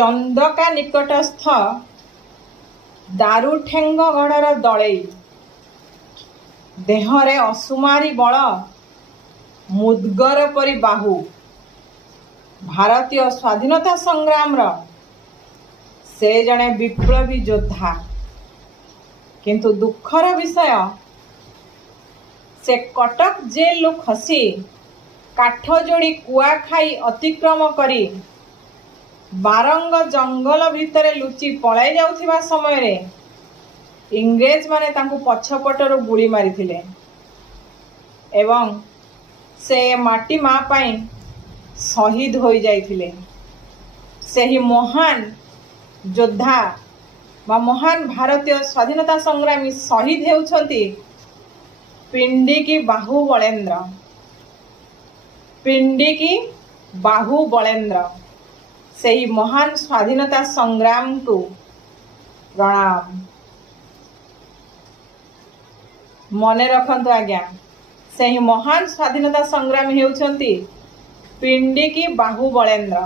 चंदका निकटस्थ दारुठेंगगढ़र दलई देहरे असुमारी बल मुद्गर परी बाहु भारतीय स्वाधीनता संग्राम से जड़े विप्लवी योद्धा किंतु दुखर विषय से कटक जेल खसी काठजोड़ी कुआखाई अतिक्रम करी बारंग जंगल भितर लुचि पलाई जाउथिबा समय रे इंग्रेज माने तांकु पछपटर गुली मारिथिले एवं से माटी माँ पाई शहीद हो जाइथिले। सेही महान योद्धा बा महान भारतीय स्वाधीनता संग्रामी शहीद हेउछंती पिंडिकी बाहु बलेन्द्र। पिंडिकी बाहु बलेन्द्र सेही महान स्वाधीनता संग्राम को प्रणाम। मने रखंतु आज्ञा सेही महान स्वाधीनता संग्रामी हेउछंती पिंडिकी बाहु बलेन्द्र।